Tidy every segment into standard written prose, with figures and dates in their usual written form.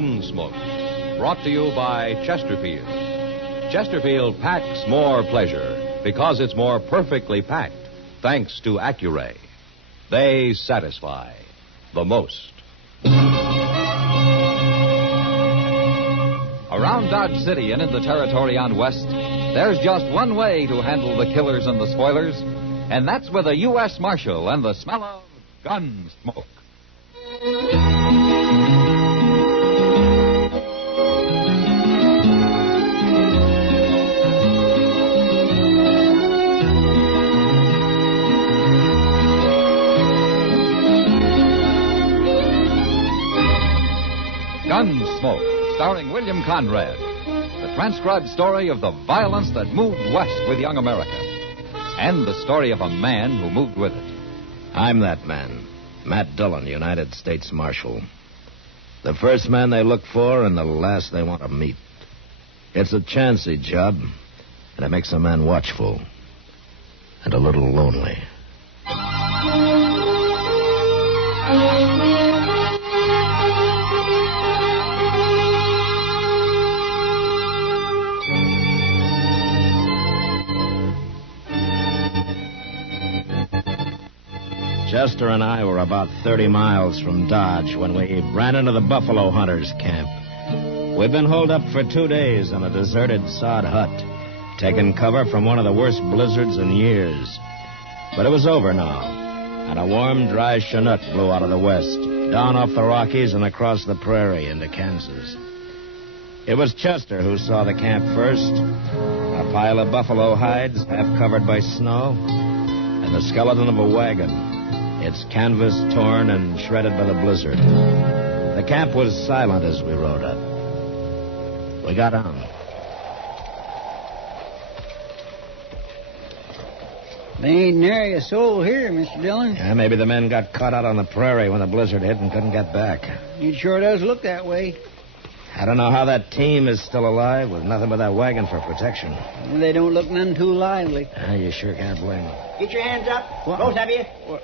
Gunsmoke, brought to you by Chesterfield. Chesterfield packs more pleasure because it's more perfectly packed, thanks to Accuray. They satisfy the most. Around Dodge City and in the territory on West, there's just one way to handle the killers and the spoilers, and that's with a U.S. Marshal and the smell of Gunsmoke. Gunsmoke, starring William Conrad. The transcribed story of the violence that moved west with young America. And the story of a man who moved with it. I'm that man, Matt Dillon, United States Marshal. The first man they look for and the last they want to meet. It's a chancy job, and it makes a man watchful and a little lonely. Chester and I were about 30 miles from Dodge when we ran into the buffalo hunters' camp. We've been holed up for 2 days in a deserted sod hut, taking cover from one of the worst blizzards in years. But it was over now, and a warm, dry chinook blew out of the west, down off the Rockies and across the prairie into Kansas. It was Chester who saw the camp first, a pile of buffalo hides half covered by snow, and the skeleton of a wagon, its canvas torn and shredded by the blizzard. The camp was silent as we rode up. We got on. There ain't nary a soul here, Mr. Dillon. Yeah, maybe the men got caught out on the prairie when the blizzard hit and couldn't get back. It sure does look that way. I don't know how that team is still alive with nothing but that wagon for protection. Well, they don't look none too lively. You sure can't blame them. Get your hands up, What? both of you. What?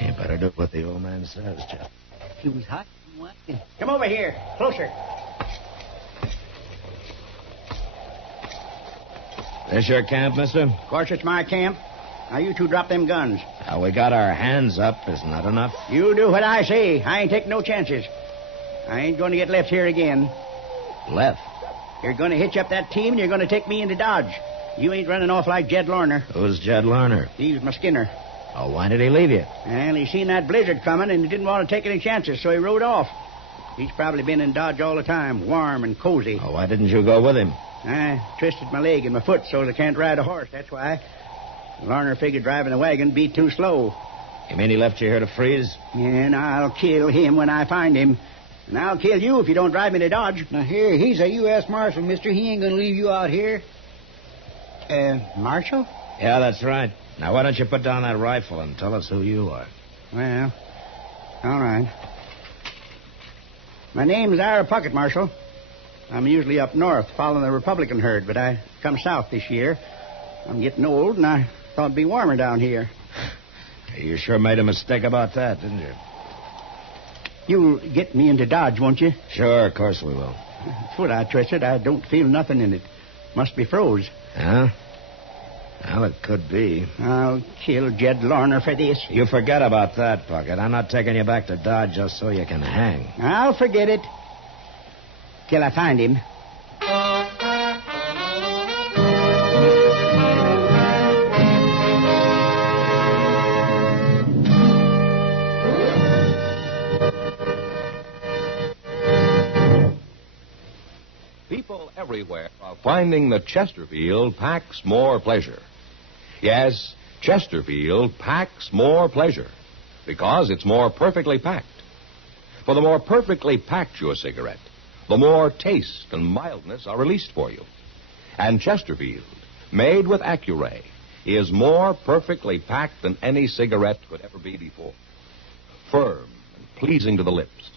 You better do what the old man says, Jeff. It was hot. What? Come over here, closer. This your camp, mister? Of course, it's my camp. Now, you two drop them guns. Now, we got our hands up. Isn't that enough? You do what I say. I ain't taking no chances. I ain't going to get left here again. Left? You're going to hitch up that team, and you're going to take me into Dodge. You ain't running off like Jed Lorner. Who's Jed Lerner? He's my skinner. Oh, why did he leave you? Well, he seen that blizzard coming, and he didn't want to take any chances, so he rode off. He's probably been in Dodge all the time, warm and cozy. Oh, why didn't you go with him? I twisted my leg and my foot so I can't ride a horse, that's why. Larner figured driving the wagon be too slow. You mean he left you here to freeze? And I'll kill him when I find him. And I'll kill you if you don't drive me to Dodge. Now, here, he's a U.S. Marshal, mister. He ain't going to leave you out here. Marshal? Yeah, that's right. Now, why don't you put down that rifle and tell us who you are? Well, all right. My name's Ira Puckett, Marshal. I'm usually up north following the Republican herd, but I come south this year. I'm getting old, and I thought it'd be warmer down here. You sure made a mistake about that, didn't you? You'll get me into Dodge, won't you? Sure, of course we will. Foot I twisted. I don't feel nothing in it. Must be froze. Huh? Well, it could be. I'll kill Jed Lorner for this. You forget about that, Puckett. I'm not taking you back to Dodge just so you can hang. I'll forget it. Till I find him. People everywhere are finding that Chesterfield packs more pleasure. Yes, Chesterfield packs more pleasure because it's more perfectly packed. For the more perfectly packed your cigarette, the more taste and mildness are released for you. And Chesterfield, made with Accuray, is more perfectly packed than any cigarette could ever be before. Firm and pleasing to the lips,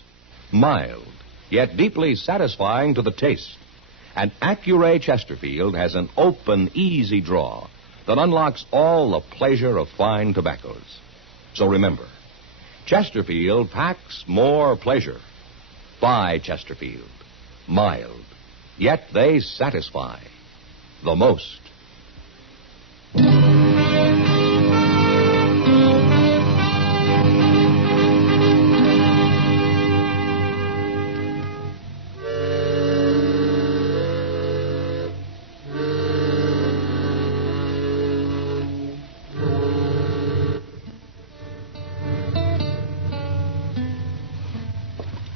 mild, yet deeply satisfying to the taste. And Accuray Chesterfield has an open, easy draw that unlocks all the pleasure of fine tobaccos. So remember, Chesterfield packs more pleasure. by Chesterfield. Mild, yet they satisfy the most.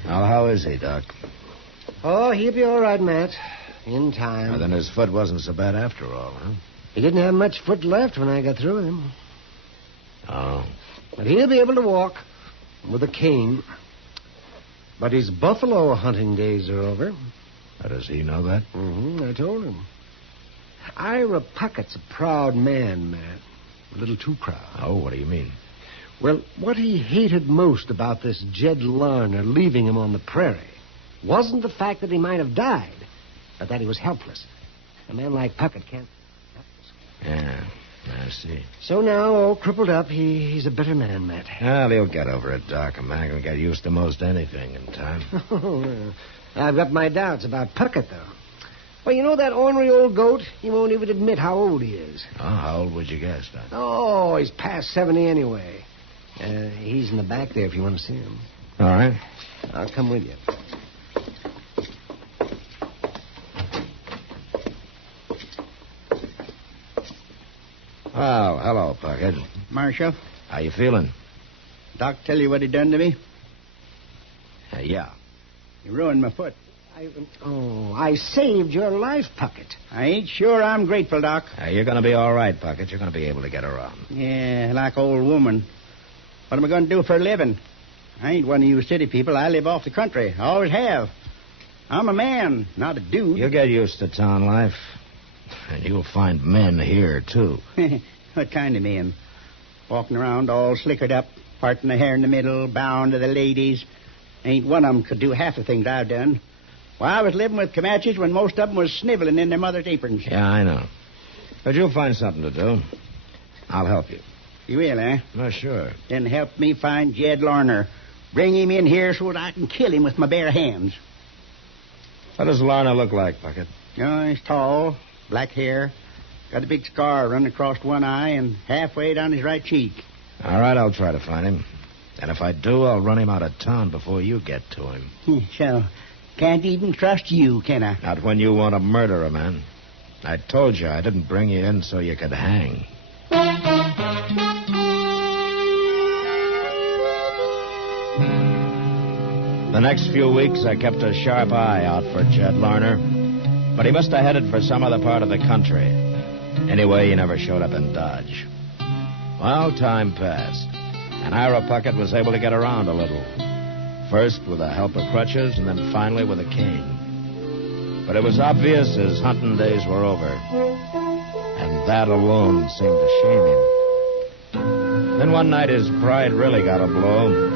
Well, how is he, Doc? Oh, he'll be all right, Matt. In time. Well, then his foot wasn't so bad after all, huh? He didn't have much foot left when I got through with him. Oh. But he'll be able to walk with a cane. But his buffalo hunting days are over. How does he know that? I told him. Ira Puckett's a proud man, Matt. A little too proud. Oh, what do you mean? Well, what he hated most about this Jed Larner leaving him on the prairie wasn't the fact that he might have died, but that he was helpless. A man like Puckett can't be helpless. Yeah, I see. So now, all crippled up, he's a bitter man, Matt. Well, he'll get over it, Doc. A man can get used to most anything in time. Well, I've got my doubts about Puckett, though. Well, you know that ornery old goat? He won't even admit how old he is. Oh, how old would you guess, Doc? Oh, he's past 70 anyway. He's in the back there if you want to see him. All right. I'll come with you. Oh, hello, Puckett. Marshal, How you feeling? Doc tell you what he done to me? Yeah. He ruined my foot. I saved your life, Puckett. I ain't sure I'm grateful, Doc. You're going to be all right, Puckett. You're going to be able to get around. Yeah, like old woman. What am I going to do for a living? I ain't one of you city people. I live off the country. I always have. I'm a man, not a dude. You'll get used to town life. And you'll find men here, too. What kind of men? Walking around all slickered up, parting the hair in the middle, bound to the ladies. Ain't one of them could do half the things I've done. Well, I was living with Comanches when most of them was sniveling in their mother's aprons. Yeah, I know. But you'll find something to do. I'll help you. You will, eh? Oh, sure. Then help me find Jed Larner. Bring him in here so that I can kill him with my bare hands. What does Larner look like, Puckett? Oh, he's tall, black hair, got a big scar running across one eye and halfway down his right cheek. All right, I'll try to find him. And if I do, I'll run him out of town before you get to him. So, can't even trust you, can I? Not when you want to murder a man. I told you I didn't bring you in so you could hang. The next few weeks, I kept a sharp eye out for Jed Larner, but he must have headed for some other part of the country. Anyway, he never showed up in Dodge. Well, time passed, and Ira Puckett was able to get around a little. First with the help of crutches, and then finally with a cane. But it was obvious his hunting days were over, and that alone seemed to shame him. Then one night his pride really got a blow.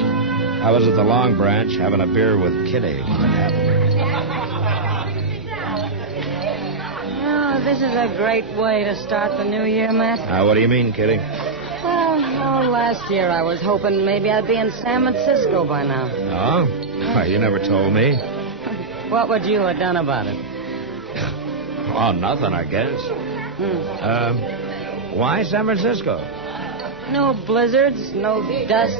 I was at the Long Branch having a beer with Kitty when it happened. Oh, this is a great way to start the new year, Matt. What do you mean, Kitty? Well, last year I was hoping maybe I'd be in San Francisco by now. Oh? Why, you never told me. What would you have done about it? Oh, nothing, I guess. Why San Francisco? No blizzards, no dust,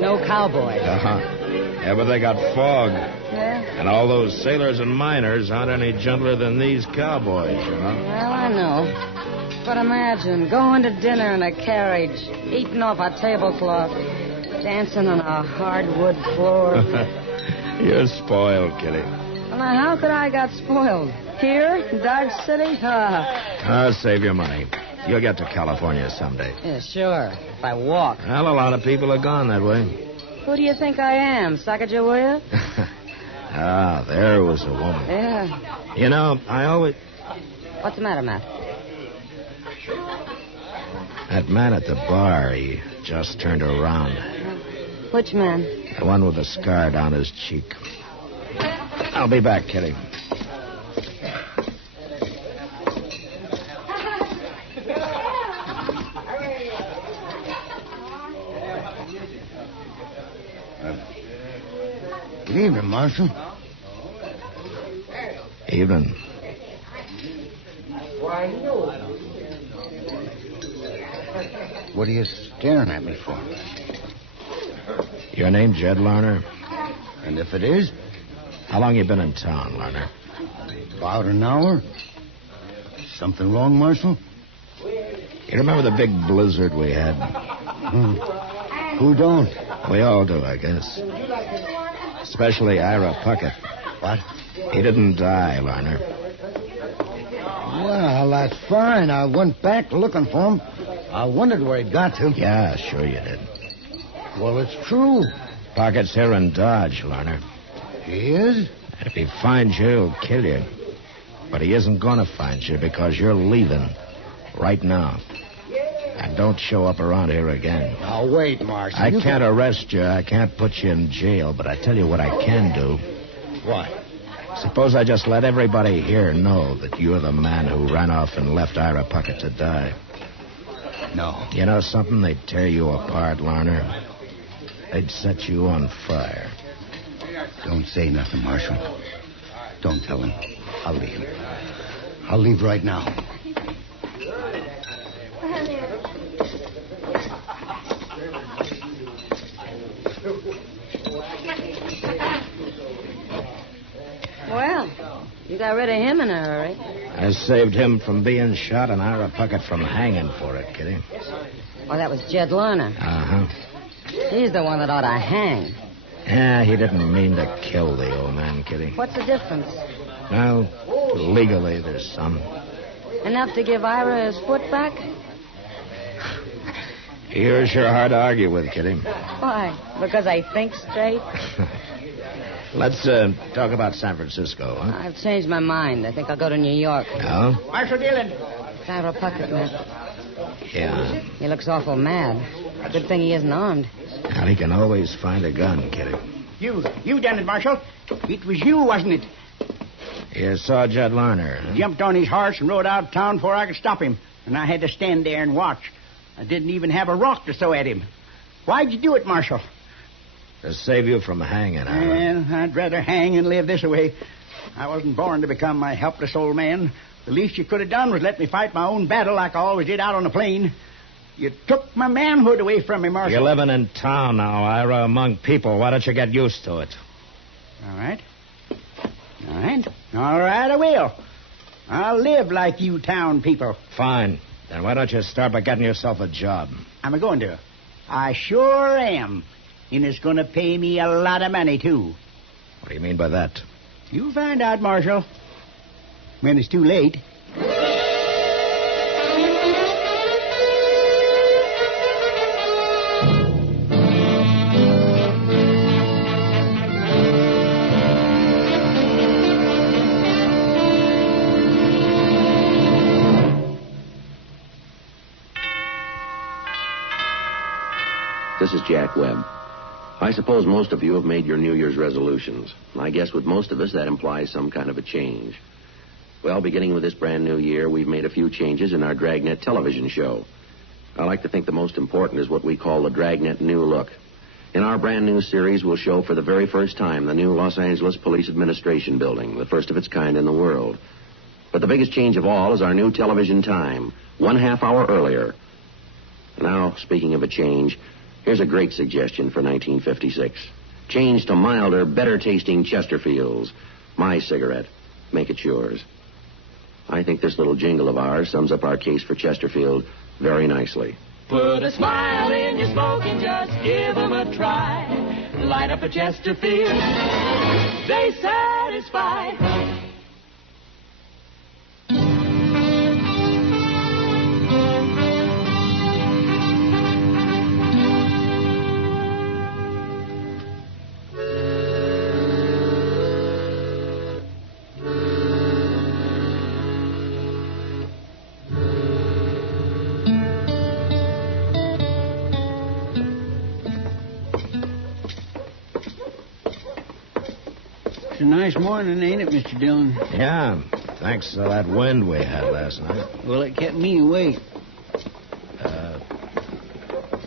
no cowboys. Yeah, but they got fog. Yeah? And all those sailors and miners aren't any gentler than these cowboys, you know? Well, I know. But imagine going to dinner in a carriage, eating off a tablecloth, dancing on a hardwood floor. You're spoiled, Kitty. Well, now, how could I got spoiled? Here, in Dodge City? Save your money. You'll get to California someday. Yeah, sure. If I walk. Well, a lot of people are gone that way. Who do you think I am, Sacagawea? There was a woman. Yeah. You know, I always... What's the matter, Matt? That man at the bar, he just turned around. Which man? The one with the scar down his cheek. I'll be back, Kitty. Good evening, Marshal. Evening. What are you staring at me for? Your name Jed Lerner? And if it is? How long you been in town, Lerner? About an hour. Something wrong, Marshal? You remember the big blizzard we had? Who don't? We all do, I guess. Especially Ira Puckett. What? He didn't die, Lerner. Well, that's fine. I went back looking for him. I wondered where he'd got to. Yeah, sure you did. Well, it's true. Puckett's here in Dodge, Lerner. He is? If he finds you, he'll kill you. But he isn't going to find you because you're leaving right now. And don't show up around here again. Now, wait, Marshal. I can't arrest you. I can't put you in jail. But I tell you what I can do. What? Suppose I just let everybody here know that you're the man who ran off and left Ira Puckett to die. No. You know something? They'd tear you apart, Lerner. They'd set you on fire. Don't say nothing, Marshal. Don't tell him. I'll leave. I'll leave right now. Well, you got rid of him in a hurry. I saved him from being shot and Ira Puckett from hanging for it, Kitty. Oh, that was Jed Lerner. Uh-huh. He's the one that ought to hang. Yeah, he didn't mean to kill the old man, Kitty. What's the difference? Well, legally there's some. Enough to give Ira his foot back? You're sure hard to argue with, Kitty. Why? Because I think straight? Let's talk about San Francisco, huh? I've changed my mind. I think I'll go to New York. No? Marshal Dillon. It's Ira Puckett, man. Yeah. He looks awful mad. Good thing he isn't armed. Well, he can always find a gun, Kitty. You done it, Marshal. It was you, wasn't it? You saw Jed Lerner, huh? He jumped on his horse and rode out of town before I could stop him. And I had to stand there and watch. I didn't even have a rock to throw at him. Why'd you do it, Marshal? To save you from hanging, Ira. Well, I'd rather hang and live this way. I wasn't born to become my helpless old man. The least you could have done was let me fight my own battle like I always did out on the plain. You took my manhood away from me, Marshal. You're living in town now, Ira, among people. Why don't you get used to it? All right. All right. All right, I will. I'll live like you town people. Fine. Then why don't you start by getting yourself a job? I'm going to. I sure am. And it's going to pay me a lot of money, too. What do you mean by that? You'll find out, Marshal. When it's too late. This is Jack Webb. I suppose most of you have made your New Year's resolutions. I guess with most of us, that implies some kind of a change. Well, beginning with this brand new year, we've made a few changes in our Dragnet television show. I like to think the most important is what we call the Dragnet New Look. In our brand new series, we'll show for the very first time the new Los Angeles Police Administration building, the first of its kind in the world. But the biggest change of all is our new television time, 1/2 hour earlier. Now, speaking of a change, here's a great suggestion for 1956. Change to milder, better-tasting Chesterfields. My cigarette. Make it yours. I think this little jingle of ours sums up our case for Chesterfield very nicely. Put a smile in your smoke and just give 'em a try. Light up a Chesterfield. They satisfy. It's a nice morning, ain't it, Mr. Dillon? Yeah, thanks to that wind we had last night. Well, it kept me awake.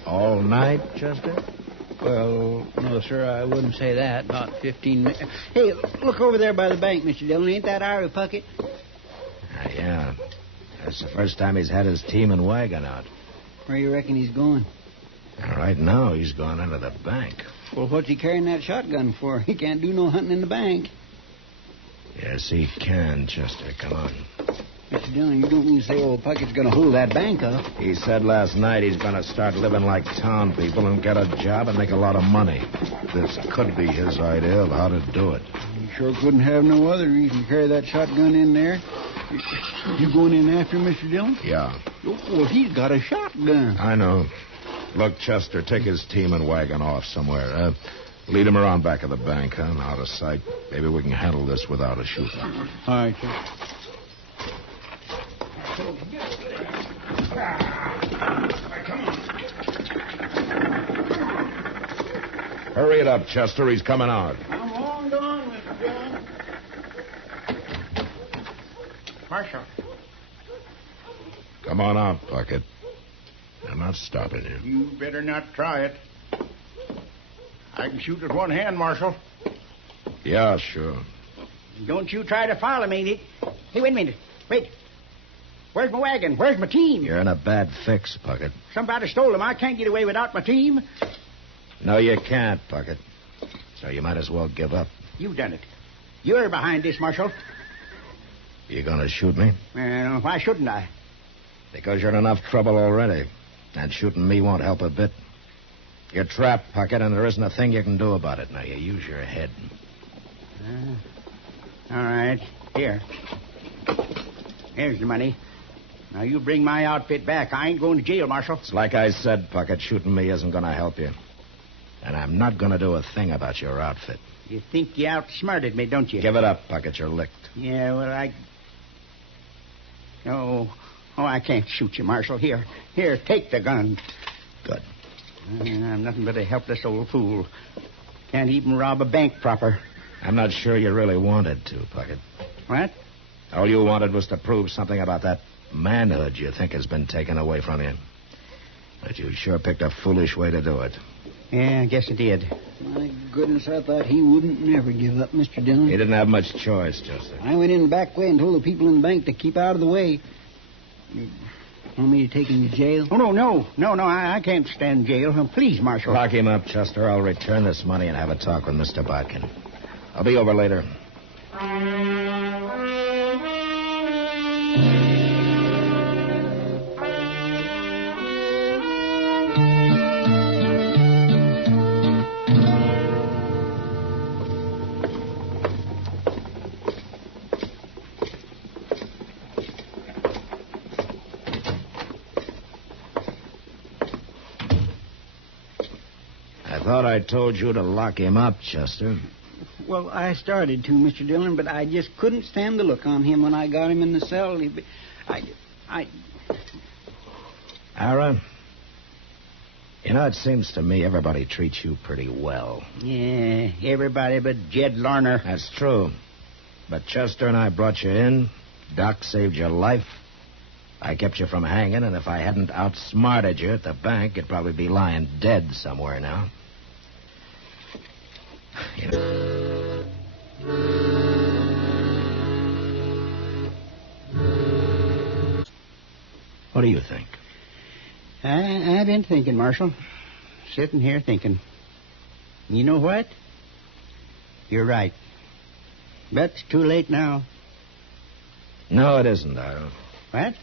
All night, Chester? Well, no, sir, I wouldn't say that. About 15 minutes. Hey, look over there by the bank, Mr. Dillon. Ain't that our Puckett? Yeah. That's the first time he's had his team and wagon out. Where you reckon he's going? Right now, he's gone into the bank. Well, what's he carrying that shotgun for? He can't do no hunting in the bank. Yes, he can, Chester. Come on. Mr. Dillon, you don't mean to say old Puckett's going to hold that bank up? He said last night he's going to start living like town people and get a job and make a lot of money. This could be his idea of how to do it. You sure couldn't have no other reason to carry that shotgun in there. You going in after him, Mr. Dillon? Yeah. Well, he's got a shotgun. I know. Look, Chester, take his team and wagon off somewhere. Lead him around back of the bank, huh? Out of sight. Maybe we can handle this without a shooting. All right, sir. Hurry it up, Chester. He's coming out. I'm long gone, Mr. Dillon. Marshal. Come on out, Puckett. I'm not stopping you. You better not try it. I can shoot with one hand, Marshal. Yeah, sure. Don't you try to follow me, Nick. Hey, wait a minute. Wait. Where's my wagon? Where's my team? You're in a bad fix, Puckett. Somebody stole them. I can't get away without my team. No, you can't, Puckett. So you might as well give up. You've done it. You're behind this, Marshal. You gonna shoot me? Well, why shouldn't I? Because you're in enough trouble already. And shooting me won't help a bit. You're trapped, Puckett, and there isn't a thing you can do about it. Now, you use your head. All right. Here. Here's the money. Now, you bring my outfit back. I ain't going to jail, Marshal. It's like I said, Puckett, shooting me isn't going to help you. And I'm not going to do a thing about your outfit. You think you outsmarted me, don't you? Give it up, Puckett. You're licked. Yeah, well, Oh, I can't shoot you, Marshal. Here, take the gun. Good. I'm nothing but a helpless old fool. Can't even rob a bank proper. I'm not sure you really wanted to, Puckett. What? All you wanted was to prove something about that manhood you think has been taken away from you. But you sure picked a foolish way to do it. Yeah, I guess I did. My goodness, I thought he wouldn't never give up, Mr. Dillon. He didn't have much choice, Chester. I went in the back way and told the people in the bank to keep out of the way. You want me to take him to jail? Oh, no, I can't stand jail. Please, Marshal. Lock him up, Chester. I'll return this money and have a talk with Mr. Bodkin. I'll be over later. I thought I told you to lock him up, Chester. Well, I started to, Mr. Dillon, but I just couldn't stand the look on him when I got him in the cell. Ira, you know, it seems to me everybody treats you pretty well. Yeah, everybody but Jed Larner. That's true. But Chester and I brought you in. Doc saved your life. I kept you from hanging, and if I hadn't outsmarted you at the bank, you'd probably be lying dead somewhere now. You know. What do you think? I've been thinking, Marshal. Sitting here thinking. You know what? You're right. But it's too late now. No, it isn't, Ira. What?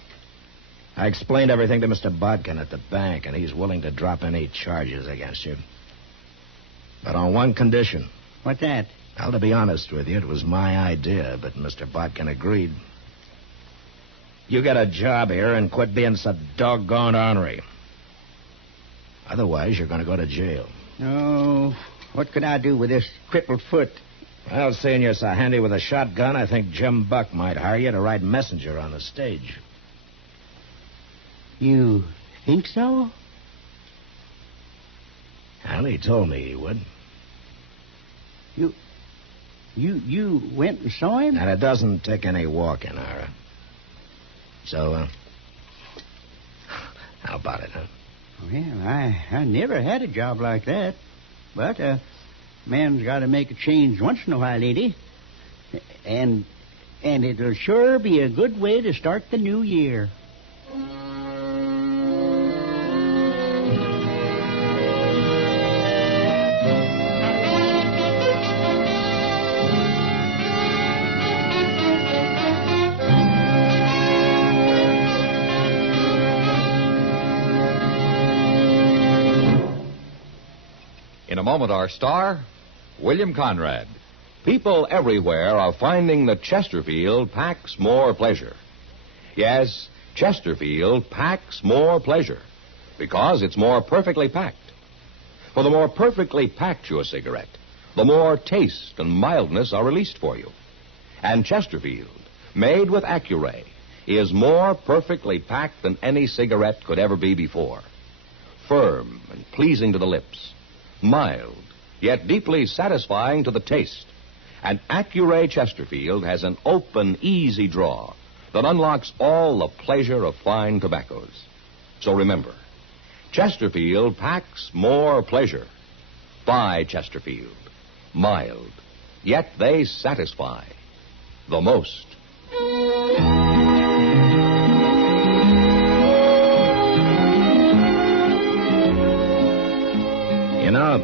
I explained everything to Mr. Bodkin at the bank, and he's willing to drop any charges against you. But on one condition. What's that? Well, to be honest with you, it was my idea, but Mr. Bodkin agreed. You get a job here and quit being so doggone ornery. Otherwise, you're going to go to jail. Oh, what could I do with this crippled foot? Well, seeing you're so handy with a shotgun, I think Jim Buck might hire you to ride messenger on the stage. You think so? Well, he told me he would. You went and saw him? And it doesn't take any walking, Ira. So, how about it, huh? Well, I never had a job like that. But a man's got to make a change once in a while, lady. And it'll sure be a good way to start the new year. In a moment, our star, William Conrad. People everywhere are finding that Chesterfield packs more pleasure. Yes, Chesterfield packs more pleasure because it's more perfectly packed. For the more perfectly packed your cigarette, the more taste and mildness are released for you. And Chesterfield, made with Accuray, is more perfectly packed than any cigarette could ever be before. Firm and pleasing to the lips. Mild, yet deeply satisfying to the taste. And Accuray Chesterfield has an open, easy draw that unlocks all the pleasure of fine tobaccos. So remember, Chesterfield packs more pleasure. Buy Chesterfield. Mild, yet they satisfy the most. You know,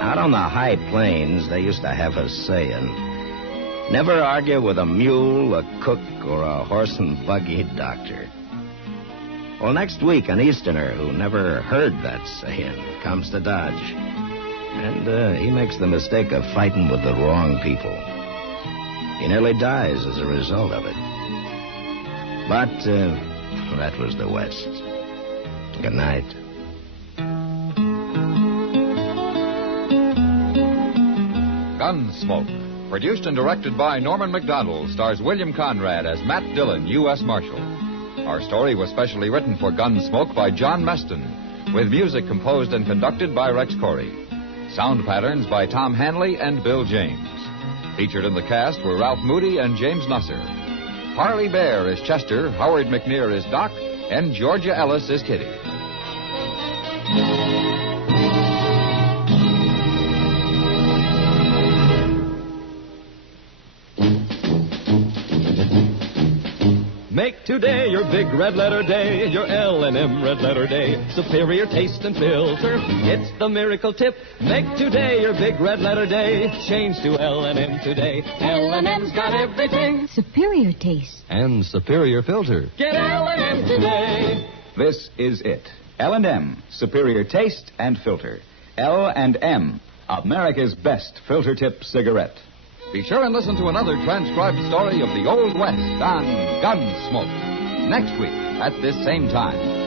out on the high plains, they used to have a saying, never argue with a mule, a cook, or a horse and buggy doctor. Well, next week, an Easterner who never heard that saying comes to Dodge. And he makes the mistake of fighting with the wrong people. He nearly dies as a result of it. But that was the West. Good night. Gunsmoke, produced and directed by Norman Macdonnell, stars William Conrad as Matt Dillon, U.S. Marshal. Our story was specially written for Gunsmoke by John Meston, with music composed and conducted by Rex Corey. Sound patterns by Tom Hanley and Bill James. Featured in the cast were Ralph Moody and James Nusser. Harley Bear is Chester, Howard McNear is Doc, and Georgia Ellis is Kitty. Make today your big red letter day, your L&M red letter day. Superior taste and filter, it's the miracle tip. Make today your big red letter day. Change to L&M today. L&M's got everything. Superior taste. And superior filter. Get L&M today. This is it. L&M, superior taste and filter. L&M, America's best filter tip cigarette. Be sure and listen to another transcribed story of the Old West on Gunsmoke next week at this same time.